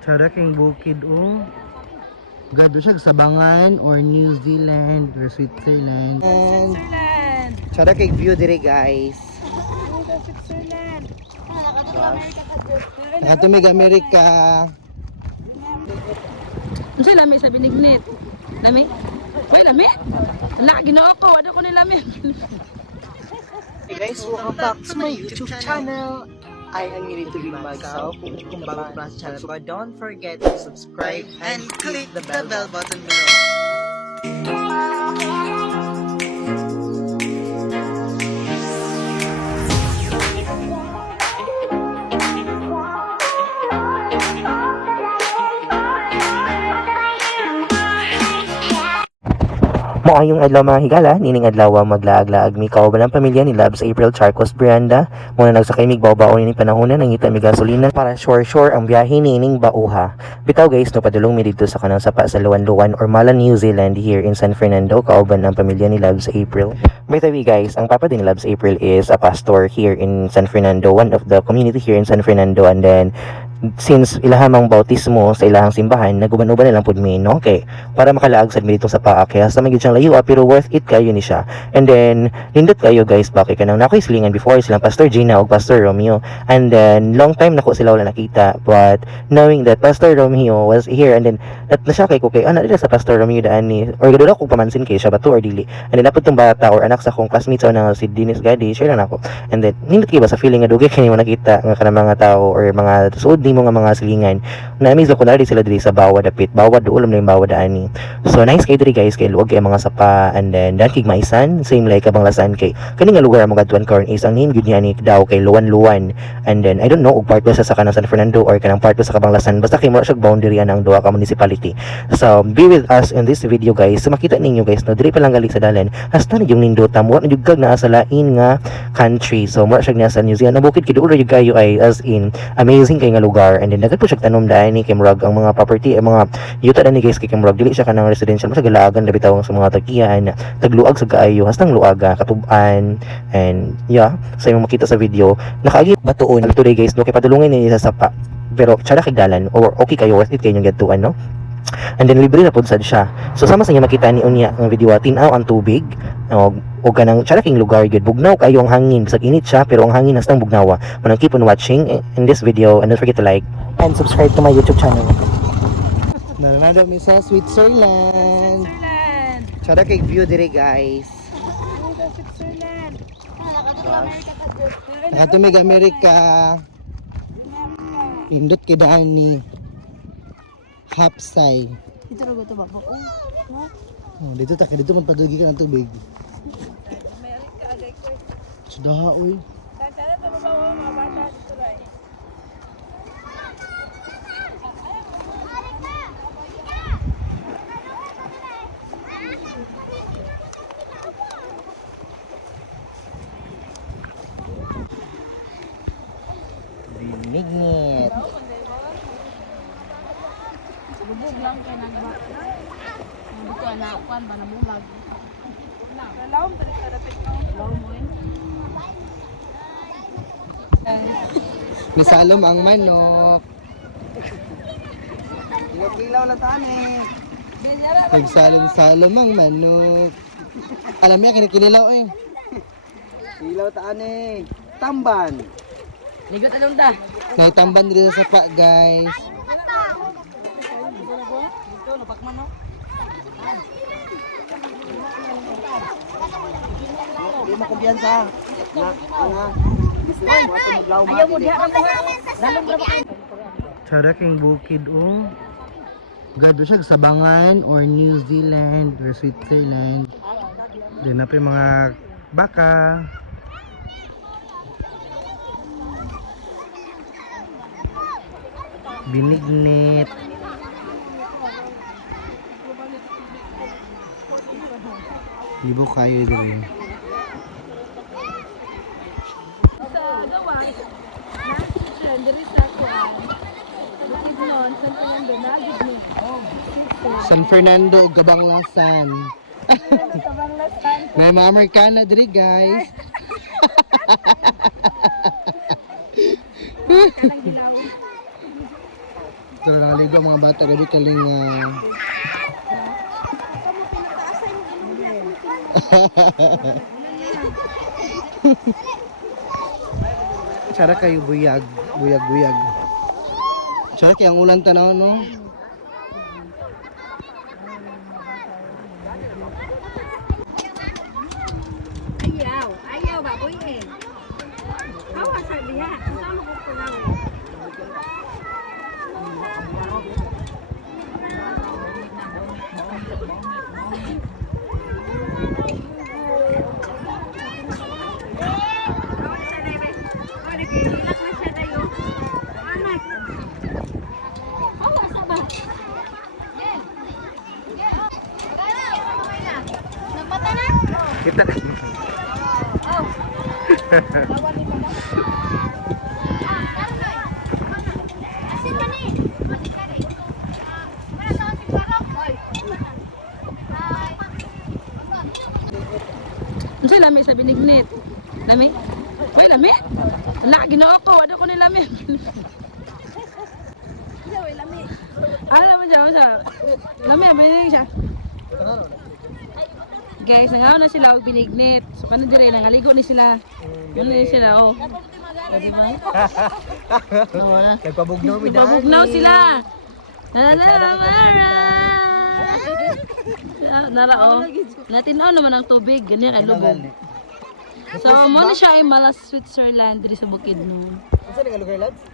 Tsara king bukid oh. Gado siya sa Sabangan or New Zealand or Switzerland. Switzerland. Tsara king view dire guys. Ano sa Switzerland? Nakatumig Amerika. Ano siya lami sa binignit? Lami? Uy, lami? Wala, ginoo ko. Wala ko ni lami. Hey guys, welcome back to my YouTube channel. I am Yuri to be myself. Kung bago pa sa channel ko, don't forget to subscribe and click the bell button below. Moayong adlaw mga higala, nining adlaw maglaag-laag mi kauban ang pamilya ni Labs April Charcos Brianda. Muna nagsakay mig baw-baon ni panahon na nangita mi gasolina para sure ang biyahe nining bauha. Bitaw guys, no padulong mi dito sa kanang sapa sa Luan-Luan or Mala, New Zealand here in San Fernando kauban ang pamilya ni Labs April. By the way guys, ang papa din ni Labs April is a pastor here in San Fernando, one of the community here in San Fernando, and then since ilahamang bautismo sa ilahang simbahan, naguban-uban na lang pud mi, no? Okay, para makalaag sad mi dito sa paa, kaya sa magyud siyang layo pero worth it kayo ni siya. And then nindot kayo guys, bakit kanang nakoy silingan before silang Pastor Gina o Pastor Romeo, and then long time nako sila wala nakita, but knowing that Pastor Romeo was here, and then na siya kay ko kay ana dila sa Pastor Romeo daan ni, or gadula ko pamansin kay siya bato or dili, and then napud tong bata or anak sa akong classmates na si Dennis Gadi, share na nako, and then nindot kay ba sa feeling nga dugay kay mo nakita nga kanang mga tao or mga suod mo nga mga silingan na miss ko na sila diri sa bawad dapit bawad ulam na yung bawad ani. So nice kay diri guys, kay luwag kay mga sapa, and then dakig maisan same like kabanglasan kay kani nga lugar ang mga gadtuan karon is ang name gyud niya ni daw kay Luan-Luan, and then I don't know ug part ba sa kanang San Fernando or kanang part ba sa kabanglasan, basta kay mura siya boundary ang duha ka municipality. So be with us in this video guys, so makita ninyo guys no diri pa lang gali sa dalan hasta na yung nindota mo na jud kag naa sa lain nga country. So mura siya niya sa New Zealand na bukid kid ura jud kayo ay as in amazing kay nga lugar, and then dagat po siya tanom daan ni kay murag ang mga property ang mga yuta daan ni guys kay murag dili siya kanang residential mo siya galaagan labi tawong sa mga tagian tagluag sa kaayo hastang luaga katuban, and yeah sa imong makita sa video nakaagi batuon today guys no kay padulungan ni sa sapa pero tsara kay dalan or okay kayo worth it kay yung gadtuan no. And then libre na pud sad siya. So sama sa inyo makita ni unya ang video tinaw ang tubig o kanang tsara king lugar gyud bugnaw kayo ang hangin bisag init siya pero ang hangin hastang bugnawa. Manang keep on watching in this video and don't forget to like and subscribe to my YouTube channel. Naranado mi sa Switzerland. Switzerland. Tsara king view dire guys. Ano sa Switzerland? Nakatumig Amerika. Indot kay daan ni Hapsay. Dito ro to ba? Oh, dito ta dito man padugi ka ng tubig. Amerika agay ko. Sudaha oy. Tara ta ba mga bata dito ray. Binignit. Bubog lang kay nagba. Dito na kwan ba na bulag. Lawom pa sa dapat ng lawom mo yun. Misalom ang manok. Ilaw-ilaw lang tani. Nagsalom-salom ang manok. Alam niya kinikilaw eh. Ilaw tani. Tamban. Ligot anong ta? May tamban dito sa sapa guys. Dito napakman no. Di mo kumpiyansa. Ayaw mo diha mo. Dalong ra ba kayo? Tsara king bukid oh. Gado siya sa Sabangan or New Zealand or Switzerland. Doon na pa yung mga baka. Binignit. Ibo kayo din. Sa gawa. Diri sa kuan. Dili non sa Fernando nagid ni. San Fernando, Gabanglasan. Kabanglasan. May mga Amerikana diri guys. Kanang gilaw. Ito na naligo ang mga bata gabi kaling Tsara kayo buyag. Buyag. Tsara kayo ang ulan tanaw no? Ayaw ba buhin? Awas sa diha. Sama ko ko lang. Kita. Unsay lami sa binignit? Lami? Hoy, lami? Wala, ginoo ko. Wala ko ni lami. Ano naman siya? Lami, binignit siya. Guys, nangaw na sila og binignit. So, paano dire? Nangaligo ni sila. Ano ni sila, oh. Nagpabugnaw mi daan. Nagpabugnaw sila. Mara! Nara, oh. Natinaw naman ang tubig. Ganyan kay lubog. So, muna siya ay Malas, Switzerland, diri sa Bukidnon. Unsa ni lugar lads?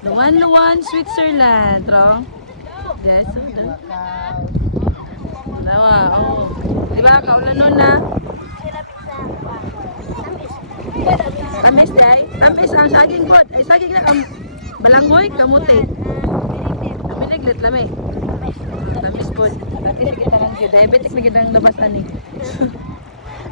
Luwan, Switzerland. Tro? Yes. Dawa, oh. Diba, kaulan nun na? Amis, day. Amis, ang saging pod. Ay, saging na. Balanghoy, kamuti. Kami naglit, lami. Amis pod. Dati sige na lang siya. Diabetic na gitang nabasan eh.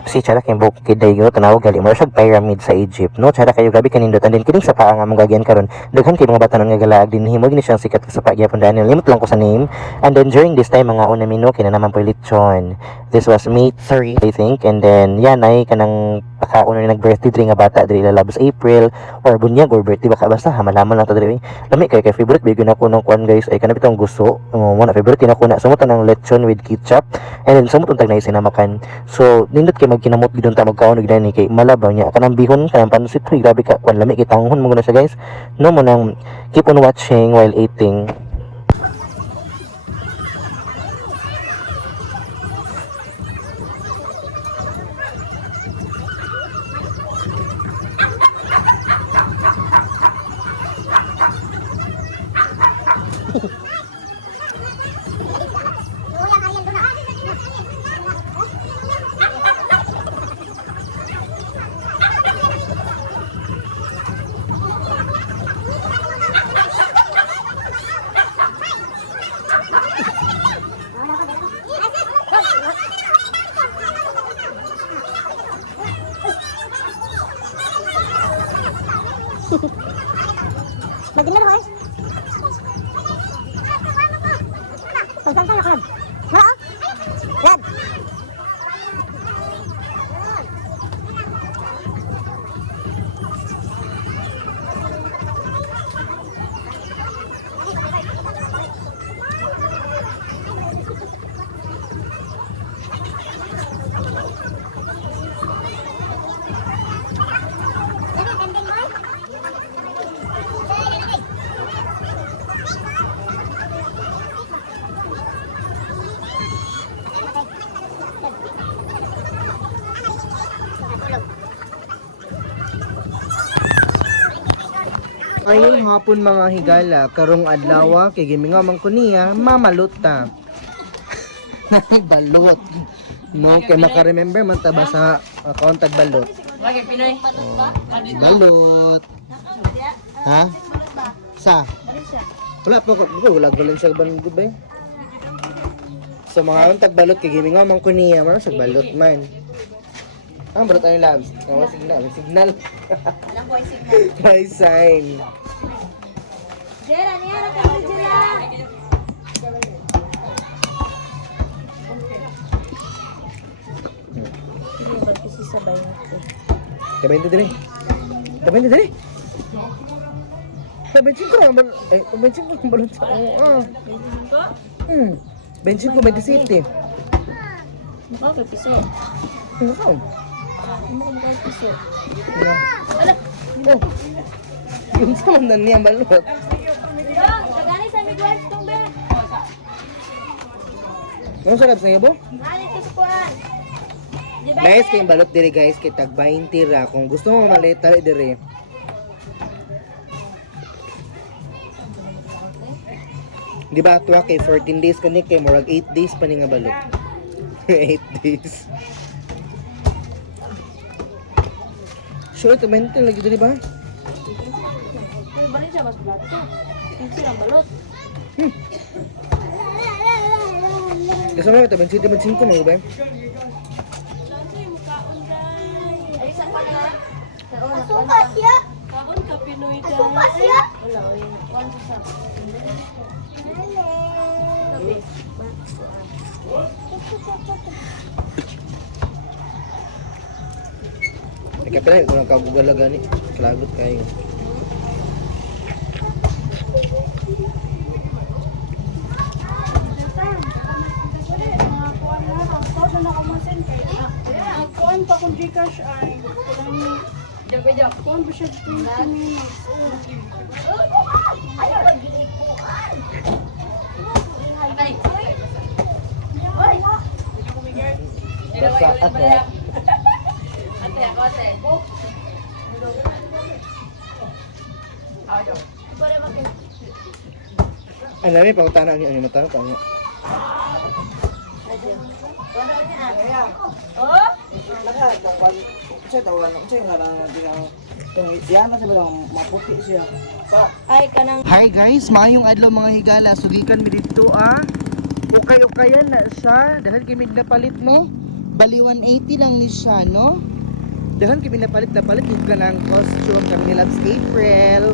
Si Chara kay bukid dayo tanaw gali mo siya pyramid sa Egypt no Chara kayo grabe kanindot and then kining sa paa nga mong gagyan karon daghan kay mga bata nga galaag din himo gini siyang sikat sa paa gyapon Daniel limot lang ko sa name and then during this time mga una mino kina naman po lechon. This was May 3 I think and then yan ay kanang pakauna ni nag-birthday diri nga bata diri lalabas April or bunyag or birthday baka basta hamalaman lang ta diri lami kay favorite bigyo na ko ng kuan guys ay kana bitong gusto mo na favorite na ko na sumot ng lechon with ketchup and then sumot untag na isinamakan so nindot kay magkinamot gidon ta magkaon og dani kay malabaw niya kanang bihon kanang pansit hoy grabe ka kwan lami kay tanghon mo na siya guys no mo nang keep on watching while eating. Magdinner horse. Saan ka Lad? Ha? Lad. Ngayong hapon mga higala, karong adlaw kay gimingaw man ko niya, mamalot ta. Balot. No, kay maka-remember man ta ba sa account tag balot. Lagi Pinoy. Balot. Ha? Sa? Wala pa ko, wala balon sa ban gud ba? So mga akong tag balot kay gimingaw man ko niya, man sa balot man. Ah, balot ay labs. Ang signal, signal. Anong boy signal? May sign. Jera, niya na kami Jera. Ini ba kasi sabay natin. Tabay dito dire. Bensin ko naman, ay, bensin ko naman sa bensin ko, may disiti. Mukha kay piso. Ano ka? Mukha kay piso. Oh, yung sa man niya balot. Dong, kagani sa Miguel tong be. Ano sarap sa iyo, bo? Nani to sa kuan. Di ba? Nice kayong balot dire guys, kay tag 20 ra. Kung gusto mo malit, tali dire. Di ba ito kay 14 days kani kay murag 8 days pa ni nga balot. 8 days. Sure, ito 20 lagi dito, di ba? Ay, balik siya mas plato. Pinsi lang balot. Kasi mo ito 25 mo ba? Ay, sa pa na. Asuka siya. Kaon ka Pinoy da. Asuka siya. Wala, oy. Kuan sa. Sabi. Nagkapilan ko nagkagugalaga ni. Kalagot kayo. Kuan pa kung Gcash ay kuan ba siya 20 minutes. Ayaw magilikuan. Basta ate. Ate, ako ate. Ang dami pa utana ni ano mata ko. Ay kanang Hi guys, maayong adlaw mga higala. Sugikan mi dito Okay-okayan na siya. Dahil kami napalit mo. Bali 180 lang ni siya, no? Dahil kami napalit yung kanang costume kami ni Loves April.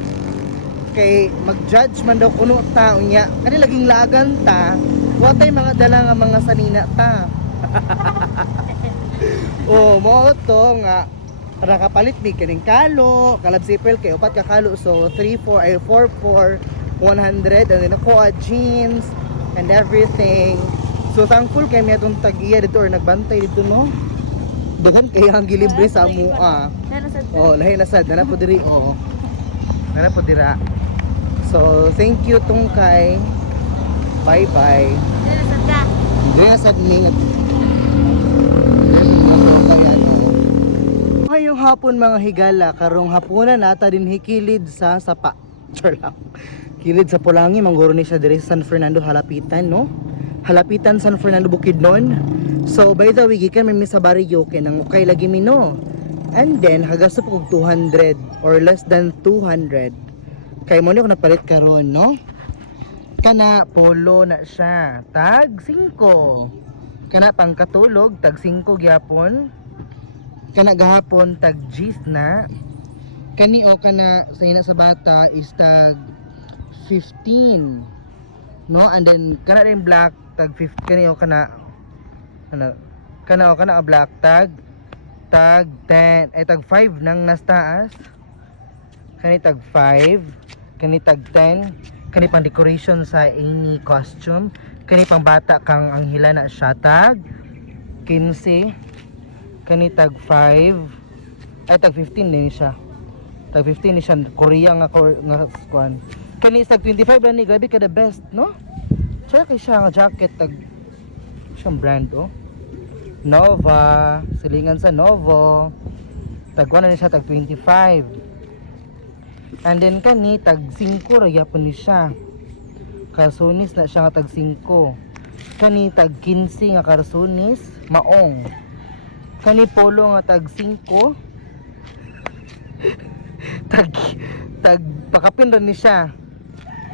Kay mag-judge man daw kuno tao niya. Kani laging lagan ta. Watay mga dala nga mga sanina ta. Oh, mo to nga para kapalit mi kining kalo, Loves April kay upat ka kalo so 3-4 ay 4-4 100 and then ako jeans and everything. So thankful kay mi atong tagiya dito or nagbantay dito no. Dagan kay ang gilibre sa mua. Oh, lahi na sad na po diri oh. Na po dira. So thank you Tungkay. Bye bye. nasad ka. Diri na sad mi nga ngayong hapon mga higala, karong hapunan nata din hikilid sa sapa. Char lang. Kilid sa Pulangi, mangguro ni siya diri sa San Fernando Halapitan, no? Halapitan San Fernando Bukidnon. So by the way, gikan may sa barrio kay nang okay lagi mi no. And then hagas po kog 200 or less than 200. Kay mo ni ko nagpalit karon, no? Kana polo na siya, tag 5. Kana pang katulog tag 5 gyapon. Kana gahapon tag G's na. Kani o kana sa ina sa bata is tag 15. No, and then kana rin black tag 50 kani o kana ano kana o kana black tag 10 ay tag 5 nang nastaas. Kani tag 5, kani tag 10, kani pang decoration sa any costume, kani pang bata kang ang hila na siya tag 15. Kani tag 5 ay tag 15 din siya. Tag 15 ni siya Korea nga kuan. Kani tag 25 ra ni grabe ka the best, no? Tsaka kay siya nga jacket tag siyang brand oh. Nova, silingan sa Novo. Tag na ni siya tag 25. And then kani tag 5 ra gyapon ni siya. Karsunis na siya nga tag 5. Kani tag 15 nga karsunis maong. Kani polo nga tag 5 tag pakapin ra ni siya.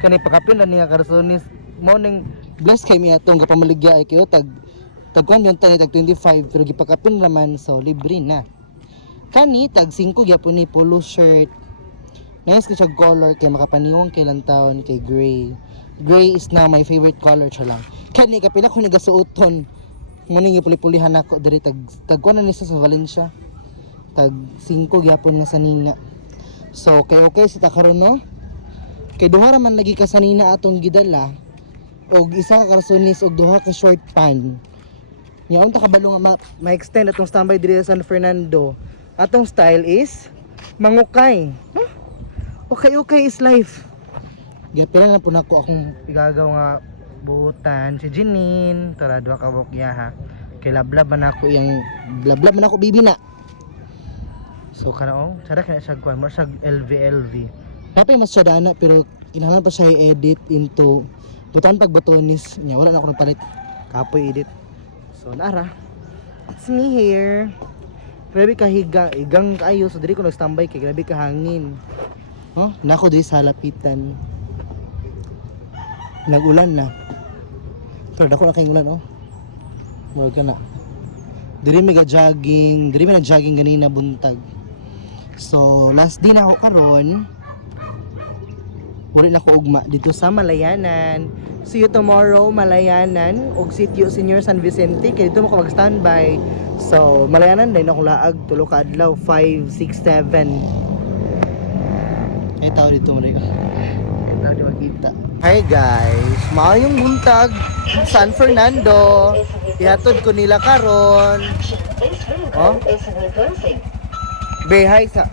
Kani pakapin ra niya karsonis morning bless kay mi atong kapamaligya ay kayo tag kuan yung tag 25 pero gipakapin ra man so libre na. Kani tag 5 gyapon ni polo shirt. Nice ka siya color kay makapaniwang kay lang taon kay gray. Gray is now my favorite color cha lang. Kani kapila ko ni gasuoton. Muna yung puli-pulihan ako dari tagkuan na nisa sa Valencia tag 5 gyapon nga sa nina. So okay si takaron no Kay duha ra man lagi kasanina atong gidala og isa ka karsonis og duha ka short pan. Nya unta kabalo nga ma-extend atong standby diri sa San Fernando. Atong style is mangukay. Huh? Okay is life. Gapila na po nako akong igagaw nga buutan si Jenin, tara duha ka bukya ha. Kay lablab man ako yang lablab man ako bibi na. So kana sada kana siya kwan mo siya LV. Napay mas siya dana pero kinahanglan pa siya i-edit into butan pag batonis nya wala na ako nagpalit kapoy edit. So nara. It's me here. Grabe ka igang kayo so diri ko nag-standby kay grabe ka hangin. Oh, nako diri sa lapitan. Nag-ulan na. Pero dako na kay ulan oh. Murag na. Diri mi jogging, diri mi nag-jogging ganina buntag. So last day na ako karon. Wala na ko ugma dito sa Malayanan. See you tomorrow, Malayanan og Sitio Senior San Vicente kay dito mo ko mag-standby. So Malayanan din akong laag tulo ka adlaw 5, 6, 7. Ay tao dito mo rin. Tao di makita. Hi guys, maayong buntag San Fernando. Ihatod ko nila karon. Oh. Behay sa.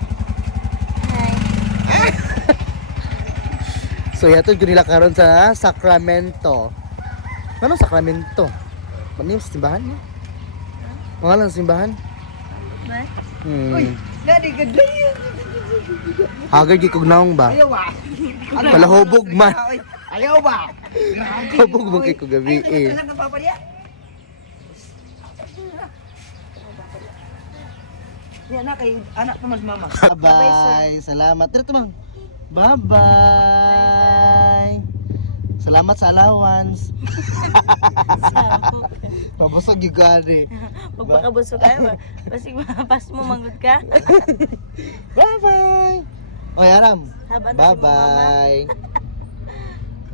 So ihatod ko nila karon sa Sacramento. Anong Sacramento? Manim sa simbahan mo? Mga lang simbahan? Ba? Uy, Gadi gaday. Hagar gikog naong ba? Ayaw ba? Palahubog man. Ayaw ba? Hubog mo kay ko gabi eh. Alam ng papa niya? Yan na kay anak pa mas mama. Bye-bye. Salamat. Dito mang. Bye-bye. Salamat sa allowance. Mabusog yung gani. Magpakabusog ka ba? Basig mapas mo manggod ka. Bye-bye. Oy, Aram. Haba na si mo, Bye-bye.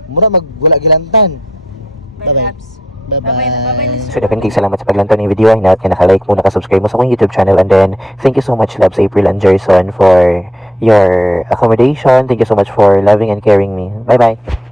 Mura magwala gilantan. Bye, Bye-bye. Labs. Bye-bye. Bye-bye na So daghang kay salamat sa paglantaw ng video. Hinaot ka naka-like mo, naka-subscribe mo sa akong YouTube channel, and then thank you so much Labs April and Jerson for your accommodation. Thank you so much for loving and caring me. Bye-bye.